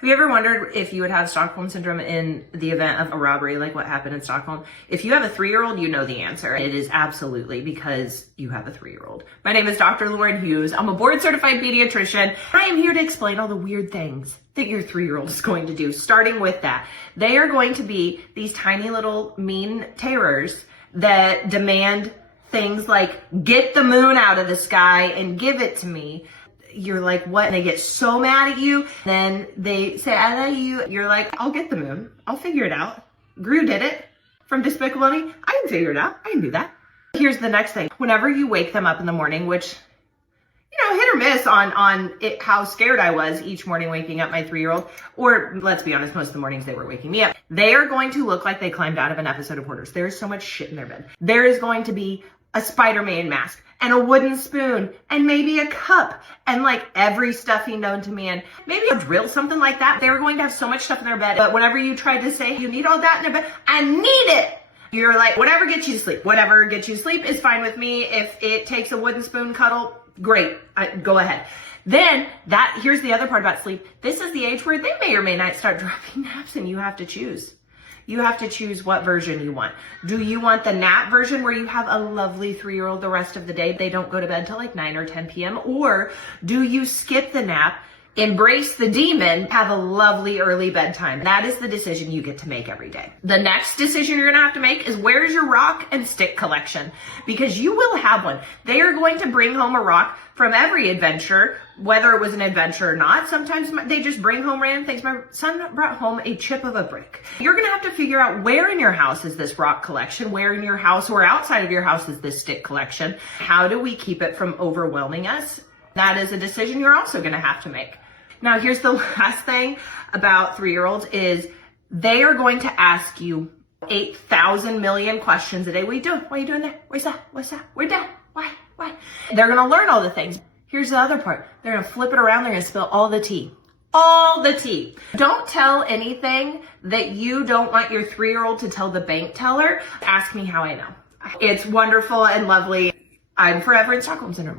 Have you ever wondered if you would have Stockholm syndrome in the event of a robbery, like what happened in Stockholm? If you have a 3-year-old, you know the answer. It is absolutely because you have a 3-year-old. My name is Dr. Lauren Hughes. I'm a board certified pediatrician. I am here to explain all the weird things that your 3-year-old is going to do, starting with that. They are going to be these tiny little mean terrors that demand things like, get the moon out of the sky and give it to me. You're like, what? And they get so mad at you. Then they say, I love you. You're like, I'll get the moon. I'll figure it out. Gru did it from Despicable Me. I can figure it out. I can do that. Here's the next thing. Whenever you wake them up in the morning, which, hit or miss on it, how scared I was each morning waking up my 3-year-old, or let's be honest, most of the mornings they were waking me up. They are going to look like they climbed out of an episode of Hoarders. There's so much shit in their bed. There is going to be a Spider-Man mask and a wooden spoon and maybe a cup and like every stuffy known to man, maybe a drill, something like that. They were going to have so much stuff in their bed, but whenever you tried to say you need all that in their bed, I need it. You're like, whatever gets you to sleep. Whatever gets you to sleep is fine with me. If it takes a wooden spoon cuddle, great. Go ahead. Then here's the other part about sleep. This is the age where they may or may not start dropping naps and you have to choose. You have to choose what version you want. Do you want the nap version where you have a lovely 3-year-old the rest of the day? They don't go to bed till like 9 or 10 p.m. Or do you skip the nap, embrace the demon, have a lovely early bedtime? That is the decision you get to make every day. The next decision you're gonna have to make is, where's your rock and stick collection? Because you will have one. They are going to bring home a rock from every adventure, whether it was an adventure or not. Sometimes they just bring home random things. My son brought home a chip of a brick. You're gonna have to figure out where in your house is this rock collection, where in your house or outside of your house is this stick collection. How do we keep it from overwhelming us? That is a decision you're also gonna have to make. Now, here's the last thing about 3-year-olds is they are going to ask you 8,000 million questions a day. What are you doing? What are you doing there? Where's that? What's that? Where's that? Why? They're going to learn all the things. Here's the other part. They're going to flip it around. They're going to spill all the tea. All the tea. Don't tell anything that you don't want your 3-year-old to tell the bank teller. Ask me how I know. It's wonderful and lovely. I'm forever in Stockholm syndrome.